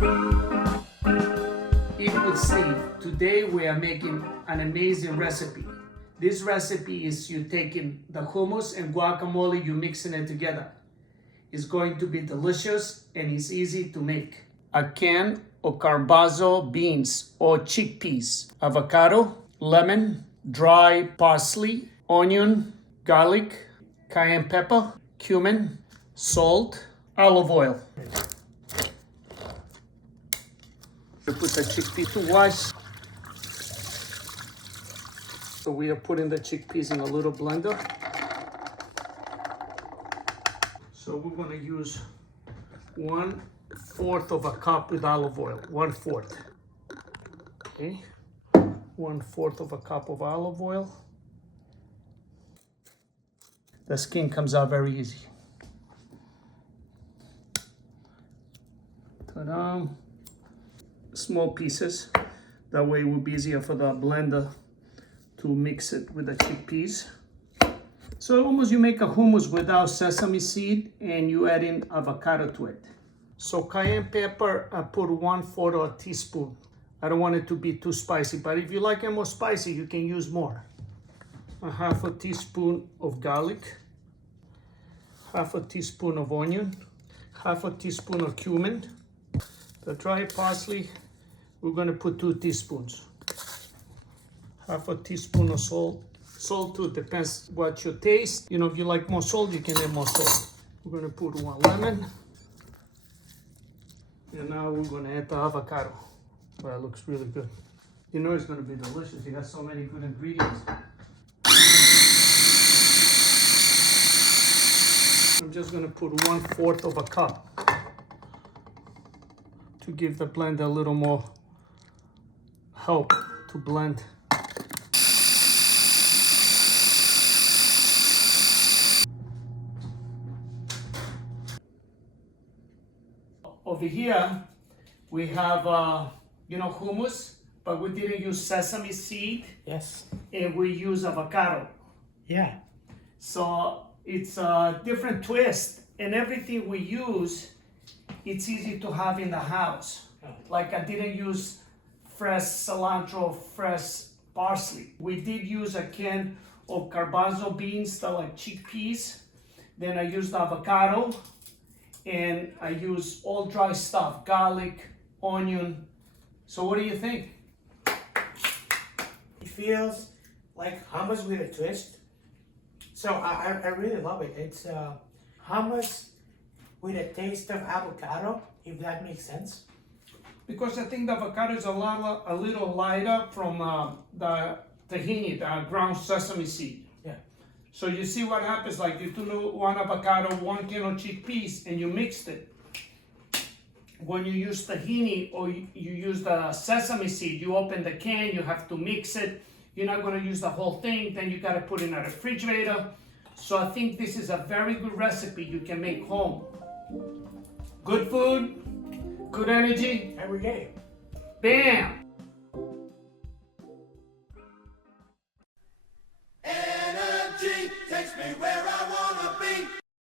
Eat with Steve. Today we are making an amazing recipe. This recipe is you taking the hummus and guacamole, you mixing it together. It's going to be delicious and it's easy to make. A can of garbanzo beans or chickpeas, avocado, lemon, dry parsley, onion, garlic, cayenne pepper, cumin, salt, olive oil. We put the chickpea to wash. So we are putting the chickpeas in a little blender. So we're gonna use 1/4 of a cup with olive oil, 1/4. Okay, 1/4 of a cup of olive oil. The skin comes out very easy. Ta-da! Small pieces. That way it will be easier for the blender to mix it with the chickpeas. So almost you make a hummus without sesame seed and you add in avocado to it. So cayenne pepper, I put 1/4 of a teaspoon. I don't want it to be too spicy, but if you like it more spicy, you can use more. 1/2 teaspoon of garlic, 1/2 teaspoon of onion, 1/2 teaspoon of cumin. The dry parsley, we're gonna put 2 teaspoons. 1/2 teaspoon of salt. Salt too, depends what your taste. You know, if you like more salt, you can add more salt. We're gonna put 1 lemon. And now we're gonna add the avocado. Well, it looks really good. You know it's gonna be delicious. It has so many good ingredients. I'm just gonna put 1/4 of a cup to give the blend a little more help to blend. Over here, we have, hummus, but we didn't use sesame seed. Yes. And we use avocado. Yeah. So it's a different twist, and everything we use, it's easy to have in the house. Like I didn't use fresh cilantro, fresh parsley. We did use a can of garbanzo beans, that like chickpeas. Then I used avocado. And I use all dry stuff, garlic, onion. So what do you think? It feels like hummus with a twist. So I really love it. It's hummus with a taste of avocado, if that makes sense. Because I think the avocado is a little lighter from the tahini, the ground sesame seed. Yeah. So you see what happens, like you do 1 avocado, 1 can of chickpeas, and you mixed it. When you use tahini or you use the sesame seed, you open the can, you have to mix it. You're not gonna use the whole thing, then you gotta put it in a refrigerator. So I think this is a very good recipe you can make home. Good food, good energy. Every day. Bam!